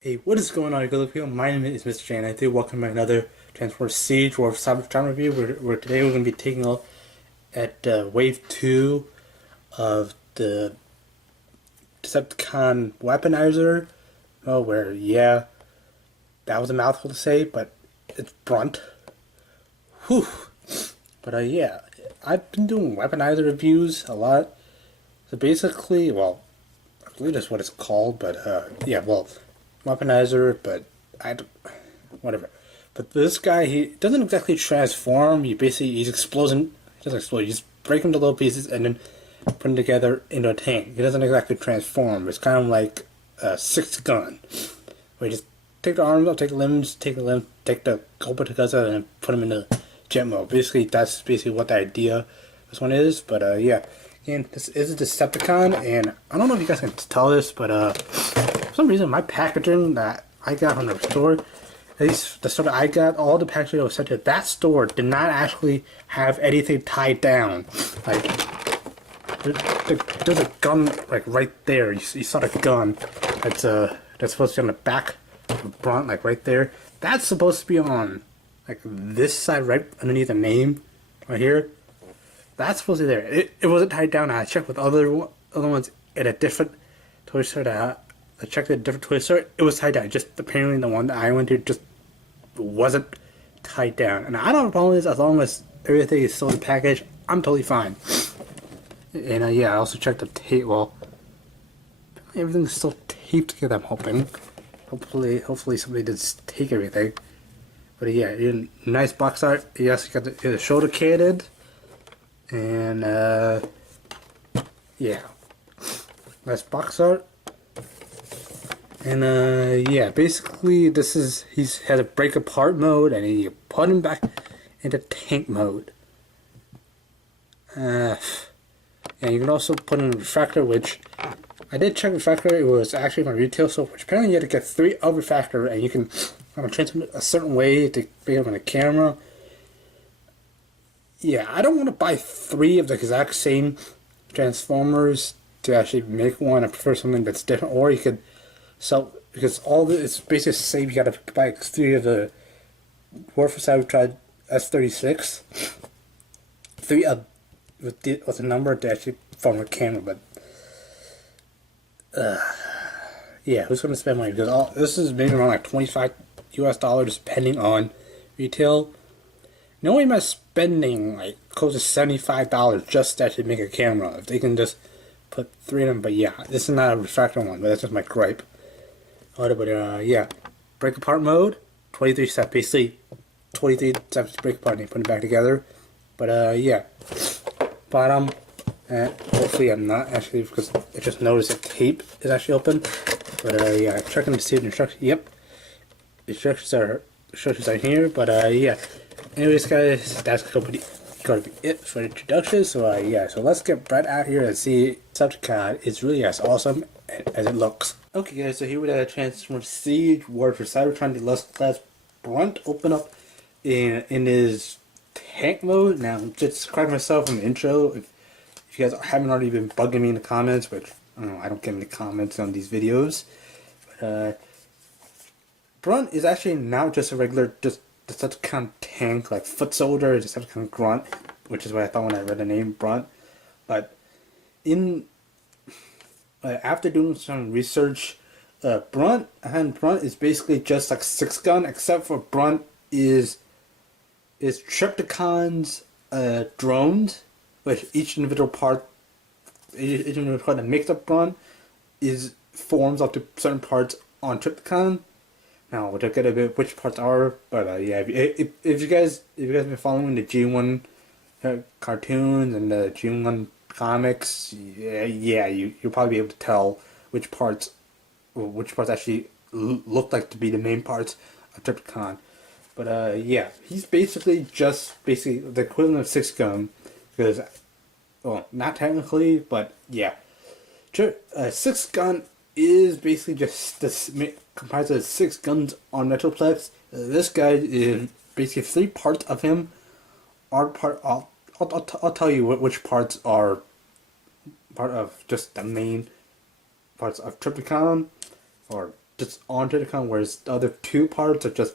Hey, what is going on, good people? My name is Mr. J, and I do welcome to another Transformers Siege War of Cybertron review. Where today we're going to be taking a look at Wave 2 of the Decepticon weaponizer. Oh, yeah, that was a mouthful to say, but it's Brunt. Whew. But yeah, I've been doing weaponizer reviews a lot. So basically, well, I believe that's what it's called, but yeah, well, weaponizer, but whatever. But this guy, he doesn't exactly transform. He's exploding. He doesn't explode. You just break him to little pieces and then put them together into a tank. He doesn't exactly transform. It's kind of like a sixth gun, where you just take the arms out, take the limbs, take the couple together, and put them into jet mode. Basically, that's basically what the idea of this one is. But yeah, again, this is a Decepticon, and I don't know if you guys can tell this, but for some reason my packaging that I got from the store, at least the store that I got, all the packaging that was sent to that store did not actually have anything tied down. Like, there's a gun like right there. You saw the gun. That's supposed to be on the back of the Brunt, like right there. That's supposed to be on like this side, right underneath the name, right here. That's supposed to be there. It wasn't tied down. I checked with other ones at a different toy store that I checked at a different toy store. It was tied down. Just apparently the one that I went to just wasn't tied down. And I don't have a problem with this as long as everything is still in the package. I'm totally fine. And yeah, I also checked the tape. Well, everything's still taped together. I'm hoping. Hopefully somebody did take everything. But yeah, nice box art. Yes, you got the shoulder cannon. And yeah, nice box art. And yeah, basically this is he's had a break apart mode, and you put him back into tank mode. And you can also put in a refractor, which I did check refractor. It was actually my retail store, which apparently you had to get 3 of refractor, and you can transmit a certain way to be able on the camera. Yeah, I don't want to buy 3 of the exact same Transformers to actually make one. I prefer something that's different. Or you could sell, because all this it's basically the same. You gotta buy 3 of the War for Cybertron S36. 3 of with the number to actually form a camera, but yeah, who's gonna spend money? Because this is maybe around like $25 US, depending on retail. No one am I spending like close to $75 just to actually make a camera if they can just put 3 of them. But yeah, this is not a refractor one, but that's just my gripe. But yeah, break apart mode, 23 steps, basically 23 steps to break apart and you put it back together. But yeah, bottom, and hopefully I'm not actually, because I just noticed the tape is actually open. But yeah, checking to see the instructions. Yep, the instructions are here. But yeah. Anyways, guys, that's going to be it for the introduction. So yeah, so let's get right out here and see Trypticon. It's really as awesome as it looks. Okay, guys, so here we have a Transformers Siege War for Cybertron Deluxe Class Brunt open up in his tank mode. Now, just correct myself in the intro. If you guys haven't already been bugging me in the comments, which I don't get any comments on these videos. But Brunt is actually not just a regular Decepticon tank, like foot soldier, Decepticon grunt, which is what I thought when I read the name Brunt. But after doing some research, Brunt is basically just like 6 gun, except for Brunt is Trypticons drones, which each individual part that makes up Brunt is forms up to certain parts on Trypticon. Now we'll get a bit which parts are, but yeah, if you guys been following the G1 cartoons and the G1 comics, yeah, you'll probably be able to tell which parts actually look like to be the main parts of Trypticon. But yeah, he's basically the equivalent of 6 gun, because well, not technically, but yeah, 6 gun is basically just this comprised of 6 guns on Metroplex. This guy is basically 3 parts of him are part. I'll tell you which parts are part of just the main parts of Trypticon, or just on Trypticon, whereas the other two parts are just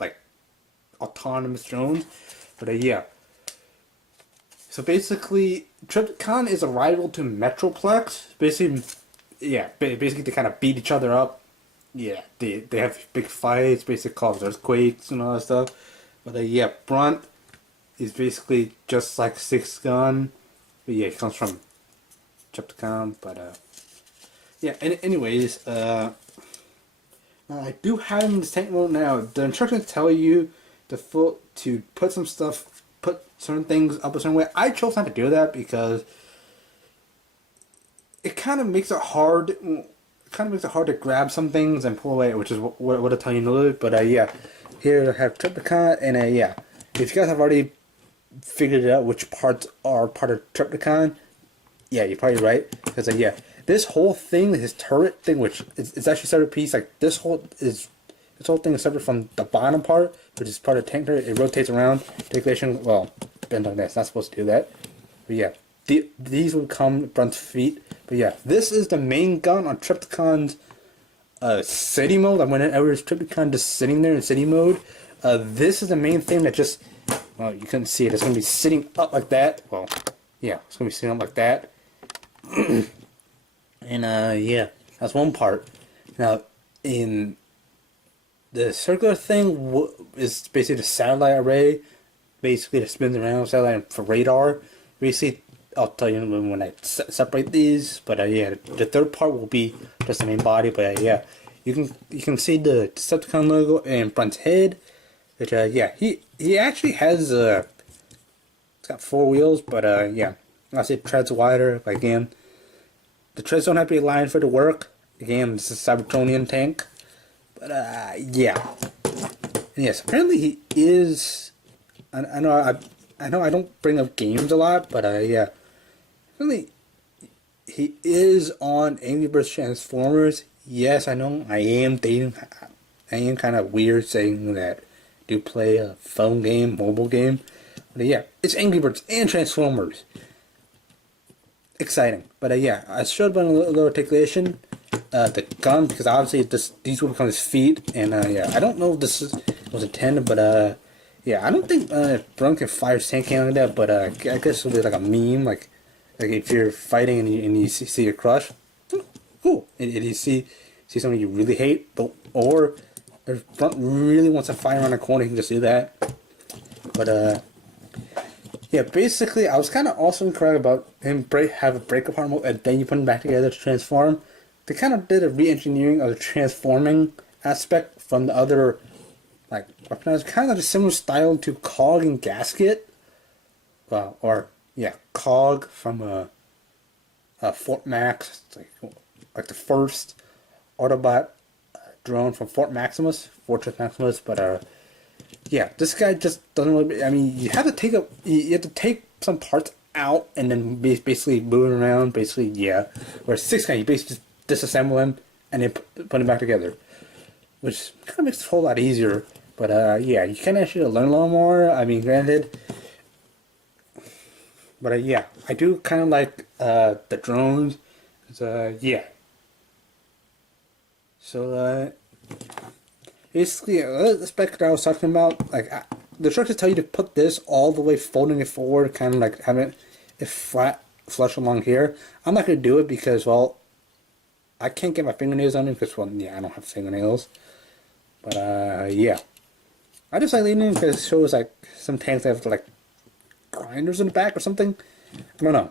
like autonomous drones. But yeah. So basically, Trypticon is a rival to Metroplex. Basically, yeah, basically they kind of beat each other up. Yeah, they have big fights, basically cause earthquakes and all that stuff. But yeah, Brunt is basically just like Six Gun. But yeah, it comes from Trypticon. But yeah. Anyways, I do have him in the tank mode now. The instructions tell you to put some stuff, put certain things up a certain way. I chose not to do that because it kind of makes it hard. To grab some things and pull away, which is what I'll tell you in a little bit. But yeah, here I have Trypticon, and yeah, if you guys have already figured out which parts are part of Trypticon, yeah, you're probably right. Because yeah, this whole thing, his turret thing, which is actually a separate piece. Like this whole thing is separate from the bottom part, which is part of the tank turret. It rotates around. Articulation, well, depends on that. It's not supposed to do that. But yeah, these would come front feet. But yeah, this is the main gun on Trypticon's city mode. Like whenever it's Trypticon just sitting there in city mode, this is the main thing that just, well, you couldn't see it. It's going to be sitting up like that. Well, yeah, it's going to be sitting up like that. And yeah, that's one part. Now, in the circular thing is basically the satellite array, basically that spins around satellite for radar. Basically, I'll tell you when I separate these. But yeah, the third part will be just the main body. But yeah, you can see the Decepticon logo and Brunt's head. Which yeah, he actually has it's got 4 wheels. But yeah, I say treads wider. But again, the treads don't have to be aligned for it to work. Again, this is a Cybertronian tank. But yeah, and yes, apparently he is. I know I don't bring up games a lot, but yeah, apparently he is on Angry Birds Transformers. Yes, I know I am dating. I am kind of weird saying that I do play a phone game, mobile game. But yeah, it's Angry Birds and Transformers. Exciting, but yeah, I showed about a little articulation. The gun, because obviously these will become his feet, and yeah, I don't know if this was intended, but yeah, I don't think Brunt can fire his tank cannon like that, but I guess it'll be like a meme, like if you're fighting and you see your crush, cool, and you see something you really hate, or if Brunt really wants to fire around a corner, he can just do that. But yeah, basically, I was kind of also incorrect about him have a break apart mode, and then you put him back together to transform. They kind of did a re-engineering of the transforming aspect from the other, like, weaponizer. Kind of a similar style to Cog and Gasket. Or, yeah, Cog from Fort Max. It's like the first Autobot drone from Fortress Maximus. But, yeah, this guy just doesn't really, I mean, you have to take some parts out and then basically move it around, basically, yeah. Whereas 6 guy, you basically just disassemble him and then put him back together, which kind of makes it a whole lot easier. But yeah, you can actually learn a little more. I mean, granted, but yeah, I do kind of like the drones. Yeah. So basically, the spec that I was talking about, like the instructions tell you to put this all the way, folding it forward, kind of like having it flush along here. I'm not gonna do it because, well, I can't get my fingernails on it because, well, yeah, I don't have fingernails. But, yeah. I just like leaning because it shows, like, some tanks that have, like, grinders in the back or something. I don't know.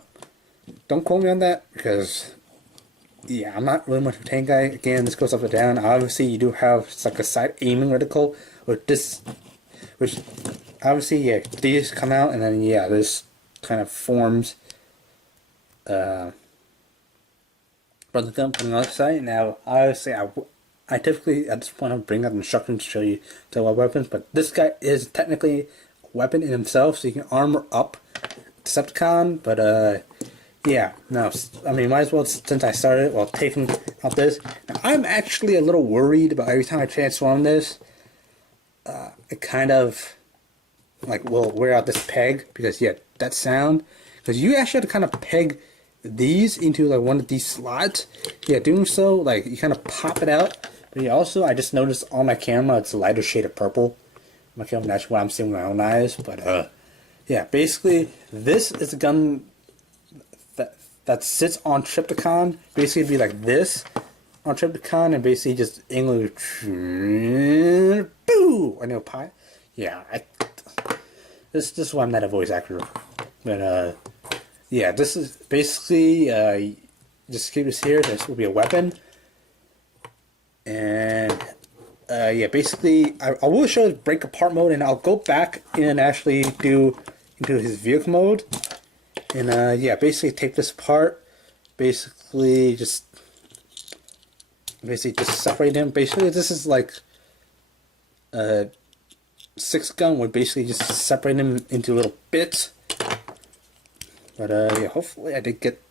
Don't quote me on that because, yeah, I'm not really much of a tank guy. Again, this goes up and down. Obviously, you do have, it's like a side aiming reticle with this, which, obviously, yeah, these come out and then, yeah, this kind of forms, from the gun from the other side. Now, obviously, I typically at this point I'll bring up instructions to show you the weapons, but this guy is technically a weapon in himself, so you can armor up Decepticon. But yeah, no, I mean, might as well, since I started, well, taking out this. Now, I'm actually a little worried about every time I transform this. It kind of like will wear out this peg because, yeah, that sound, because you actually have to kind of peg these into like one of these slots. Yeah, doing so, like you kind of pop it out. But yeah, also I just noticed on my camera it's a lighter shade of purple. My camera, that's what I'm seeing with my own eyes. But yeah, basically this is a gun that sits on Trypticon. Basically, it'd be like this on Trypticon, and basically just English. Boo! I know pie. Yeah, this is why I'm not a voice actor. But yeah, this is basically just keep this here. This will be a weapon, and yeah, basically I will show his break apart mode, and I'll go back and actually do into his vehicle mode. And yeah, basically take this apart, basically just separate him. Basically, this is like a 6 gun would basically just separate him into little bits. But yeah, hopefully I did get.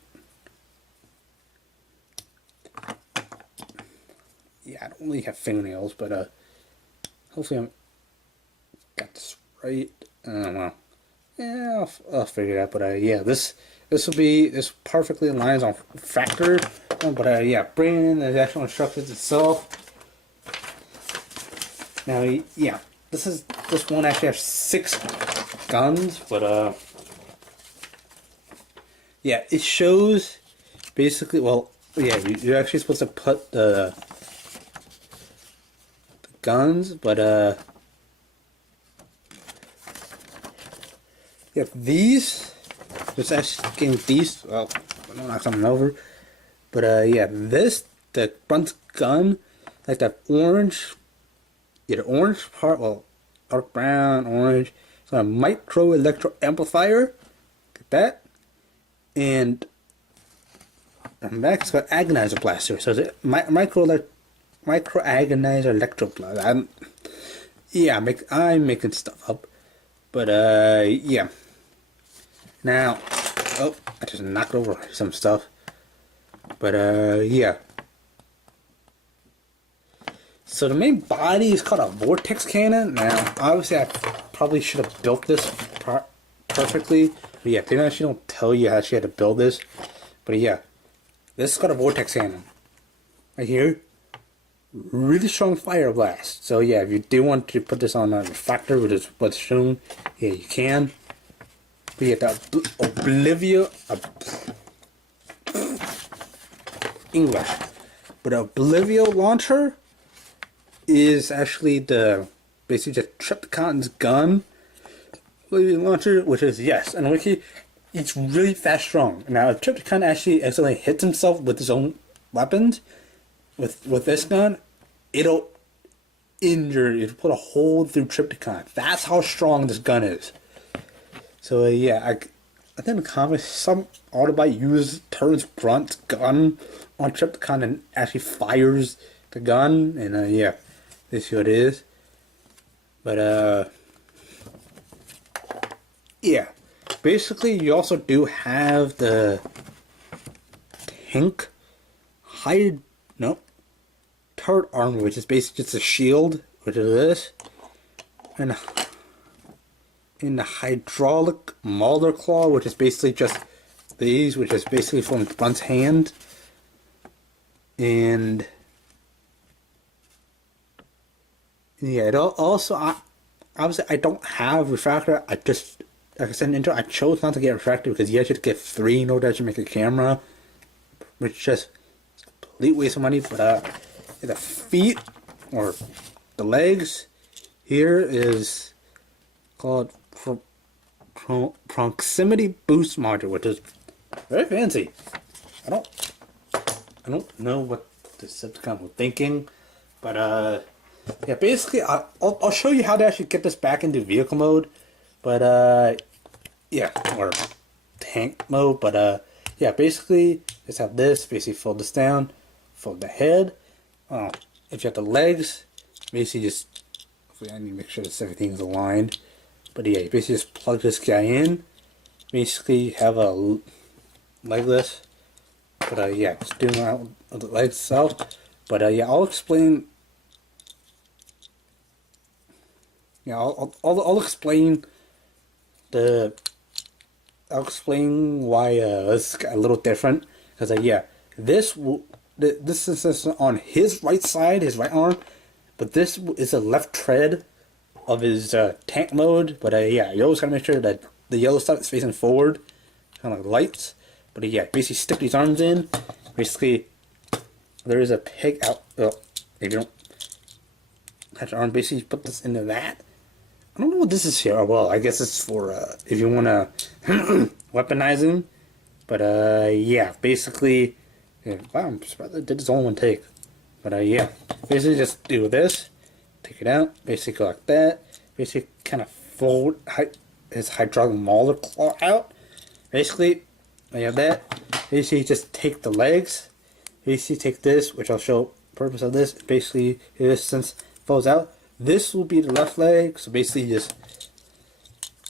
Yeah, I don't really have fingernails, but hopefully I got this right. I don't know. Yeah, I'll figure it out. But yeah, this perfectly aligns on factor. But yeah, bringing in the actual instructions itself. Now, yeah, this one actually has 6 guns, but yeah, it shows basically. Well, yeah, you're actually supposed to put the guns, but yeah, these. Just actually getting these. Well, I don't knock something over. But yeah, the Brunt gun, like that orange. Yeah, the orange part. Well, dark brown, orange. So a micro electro amplifier. Get that. And the back's got agonizer blaster. So it's micro agonizer electro blaster. Yeah, I'm making stuff up. But yeah. Now, oh, I just knocked over some stuff. But yeah. So the main body is called a vortex cannon. Now, obviously, I probably should have built this perfectly. But yeah, they actually don't tell you how she had to build this. But yeah, this is called a vortex cannon. Right here. Really strong fire blast. So yeah, if you do want to put this on a refractor, which is what's shown, yeah, you can. But yeah, the English. But Oblivio launcher is actually basically just Trypticon's gun. Oblivio launcher, which is yes, and it's really fast strong. Now, if Trypticon actually accidentally hits himself with his own weapons, with this gun, it'll put a hole through Trypticon. That's how strong this gun is. So yeah, I think in the comics some Autobot turns Brunt's gun on Trypticon and actually fires the gun, and yeah, this is what it is. But yeah, basically you also do have the tank turret armor, which is basically just a shield, which is this, and in the hydraulic Mauler claw, which is basically just these, which is basically from Brunt's hand, and yeah, it also obviously I don't have refractor. I just, like I said in the intro, I chose not to get refractor because you actually get 3 in order to make a camera, which just is a complete waste of money. But the feet or the legs here is called proximity boost module, which is very fancy. I don't know what the Decepticon were thinking, but yeah, basically I'll show you how to actually get this back into vehicle mode, but yeah, or tank mode, but yeah, basically just have this, basically fold this down, fold the head. If you have the legs, basically just, hopefully I need to make sure that everything's aligned. But yeah, you basically just plug this guy in. Basically have a legless. But yeah, just doing out of the legs itself. But yeah, I'll explain. Yeah, I'll explain the I'll explain why it's a little different. Because yeah, this is on his right side, his right arm, but this is a left tread of his tank mode. But yeah, you always gotta make sure that the yellow stuff is facing forward, kind of like lights. But yeah, basically stick these arms in. Basically, there is a peg out. Oh, if you don't catch your arm, basically put this into that. I don't know what this is here. Oh, well, I guess it's for if you want to weaponize him. But yeah, basically, yeah, wow, I'm surprised I did this all in one take. But yeah, basically just do this, take it out, basically go like that. Basically, kind of fold his hydraulic mauler claw out. Basically, I have that. Basically, just take the legs. Basically, take this, which I'll show purpose of this. Basically, this since falls out. This will be the left leg, so basically just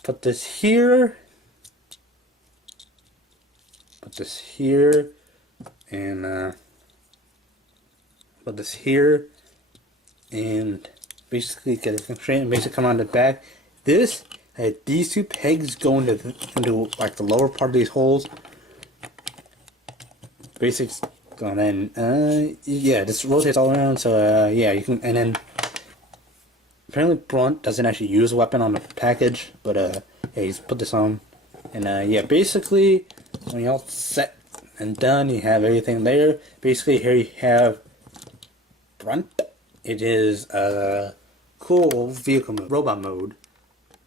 put this here, and put this here, and basically get it straight and basically come on the back. This, these two pegs go into like the lower part of these holes. Basics, and then yeah, this rotates all around. So yeah, you can, and then. Apparently Brunt doesn't actually use a weapon on the package, but yeah, he's put this on. And yeah, basically, when you're all set and done, you have everything there. Basically, here you have Brunt. It is a cool vehicle mode, robot mode.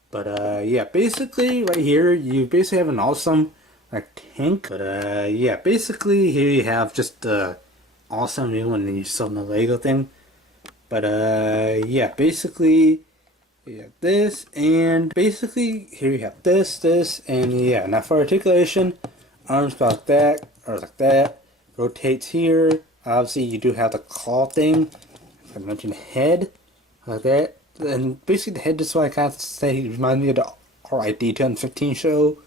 But yeah, basically, right here, you basically have an awesome like tank. But yeah, basically, here you have just the awesome vehicle and then you still have the Lego thing. But yeah, basically you have this, and basically here you have this, and yeah. Now for articulation, arms like that, or like that, rotates here. Obviously you do have the claw thing. I mentioned head, like that. And basically the head, this is why I kind of say he reminds me of the RID 2015 show,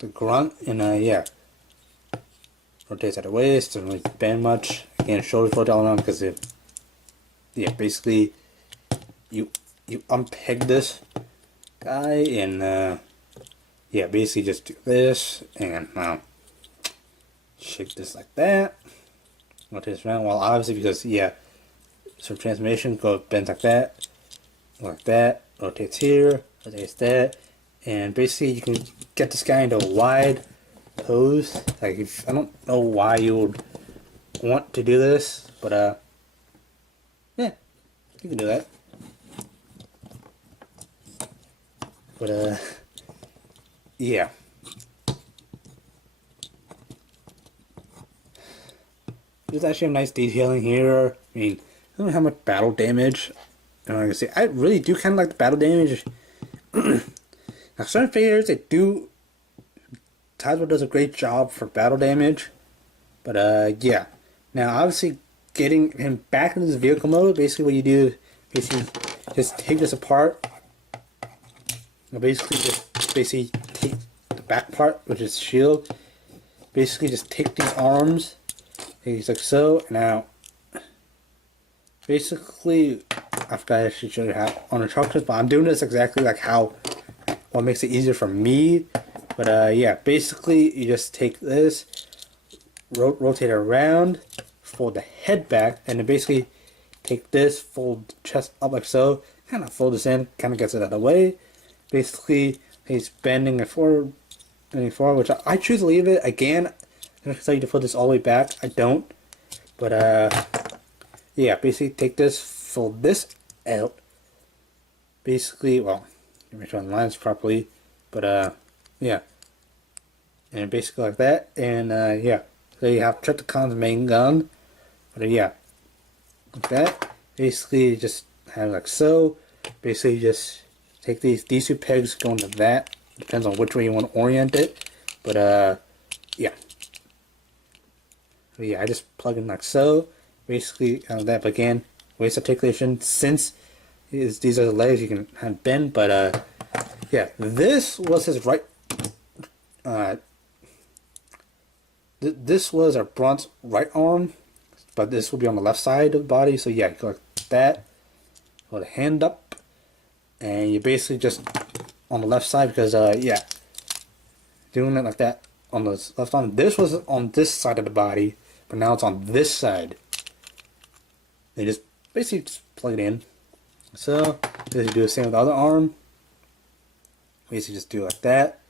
the grunt, and yeah. Rotates at the waist, doesn't really bend much. Again, shoulders rotate all around because it. Yeah, basically, you unpeg this guy, and yeah, basically just do this, and shake this like that, rotate this around. Well, obviously because yeah, so transformation bends like that, rotates here, rotates that, and basically you can get this guy into a wide pose. Like I don't know why you would want to do this, but yeah, you can do that. But yeah. There's actually a nice detailing here. I mean, I don't know how much battle damage. And like I say, I really do kind of like the battle damage. Now, certain figures, they do. Hasbro does a great job for battle damage. But yeah. Now, obviously, getting him back into this vehicle mode, basically what you do, basically just take this apart. Basically just take the back part, which is shield. Basically just take these arms, these like so. Now, basically, I forgot I actually showed you how on instructions, but I'm doing this exactly like how, what makes it easier for me. But yeah, basically you just take this, rotate it around, fold the head back, and then basically take this, fold the chest up like so, kind of fold this in, kind of gets it out of the way. Basically, he's bending it forward, which I choose to leave it. Again, I'm going to tell you to put this all the way back. I don't. But yeah, basically take this, fold this out. Basically, well, make sure it lines properly. But yeah, and basically like that, and yeah. So you have Trypticon's main gun. But yeah, like that. Basically, just have like so. Basically, just take these two pegs, go into that. Depends on which way you want to orient it. But yeah. So yeah, I just plug in like so. Basically, that. But again, waist articulation. Since these are the legs, you can kind of bend. But yeah, this was his right. This was our Brunt's right arm, but this will be on the left side of the body. So yeah, you go like that. Hold the hand up, and you basically just on the left side because yeah, doing it like that on the left arm. This was on this side of the body, but now it's on this side. They just basically just plug it in. So basically do the same with the other arm. Basically just do it like that.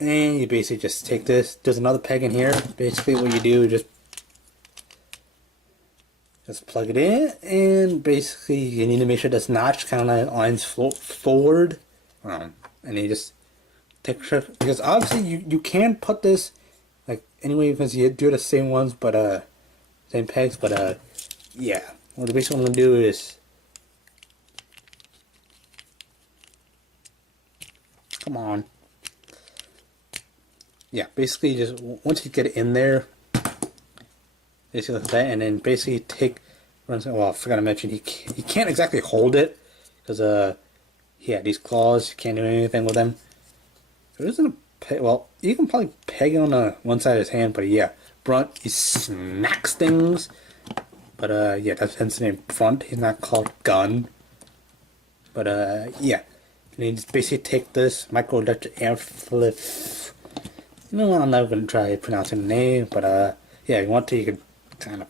And you basically just take this. There's another peg in here. Basically what you do is just plug it in, and basically you need to make sure this notch kind of lines forward. And you just take sure, because obviously you can put this like anyway because you do the same ones, but same pegs, but yeah. What basically what I'm gonna do is, come on. Yeah, basically just once you get it in there, basically like that, and then basically take. Well, I forgot to mention he can't exactly hold it because yeah, these claws, you can't do anything with them. There isn't a well, you can probably peg it on the one side of his hand, but yeah, Brunt, he smacks things. But yeah, that's hence the name Brunt. He's not called Gun. But yeah, and you just basically take this micro electric air flip. You know what? I'm not gonna try pronouncing the name, but yeah, if you want to, you can kind of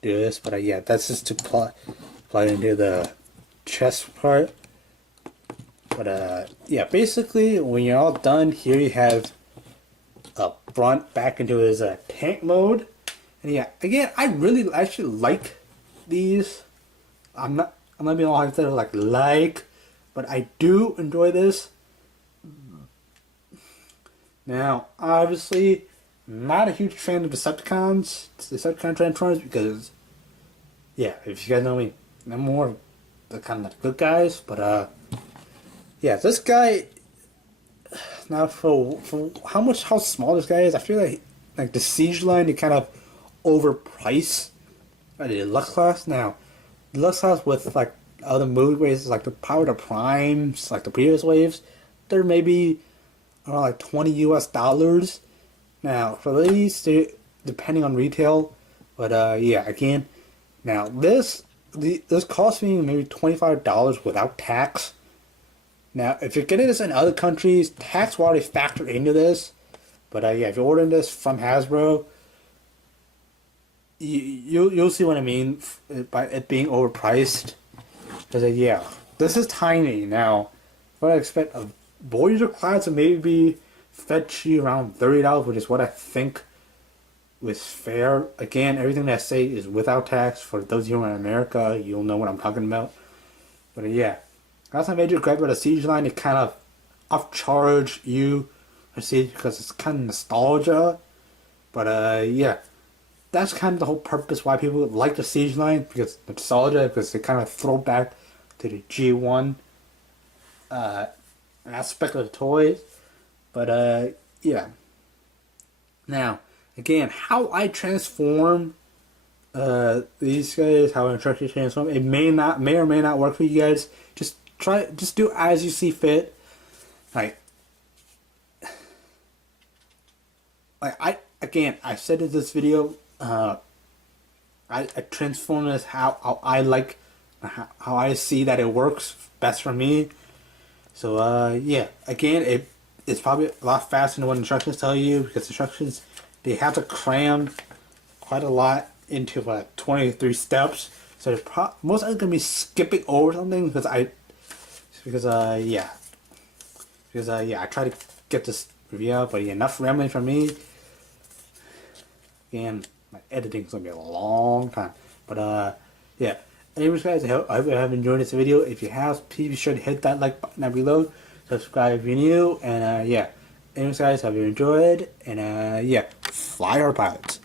do this. But yeah, that's just to plug into the chest part. But yeah, basically when you're all done, here you have Brunt back into his tank mode. And yeah, again, I really actually like these. I'm not being all hypothetical like, but I do enjoy this. Now, obviously, not a huge fan of Decepticon Transformers, because, yeah, if you guys know me, I'm more the kind of the good guys, but yeah, this guy, now for how small this guy is, I feel like the Siege line, they kind of overpriced the deluxe class. Now, deluxe class with like other mood waves, like the Power to Primes, like the previous waves, they're maybe around like $20 US. Now, for these, depending on retail, but yeah, again, now this costs me maybe $25 without tax. Now, if you're getting this in other countries, tax will already factor into this. But yeah, if you're ordering this from Hasbro, you'll see what I mean by it being overpriced. Because yeah, this is tiny. Now, what I expect a Voyager class to maybe fetch you around $30, which is what I think was fair. Again, everything that I say is without tax. For those of you in America, you'll know what I'm talking about. But yeah, that's my major gripe with the Siege line. It kind of upcharge you, I see, because it's kind of nostalgia. But yeah, that's kind of the whole purpose why people like the Siege line, because the nostalgia, because they kind of throw back to the G1 aspect of the toys. But yeah. Now, again, how I transform these guys, how I instruct you to transform, it may or may not work for you guys. Just do as you see fit. Like I said in this video, I transform this how I like, how I see that it works best for me. So yeah, again, it's probably a lot faster than what instructions tell you, because instructions, they have to cram quite a lot into 23 steps. So they're most likely gonna be skipping over something yeah, I try to get this review out, but yeah, enough rambling from me. Again, my editing's gonna be a long time, but yeah. Anyways, guys, I hope you have enjoyed this video. If you have, please be sure to hit that like button down below. Subscribe if you're new, and yeah. Anyways, guys, hope you enjoyed, and yeah, fly our pilots.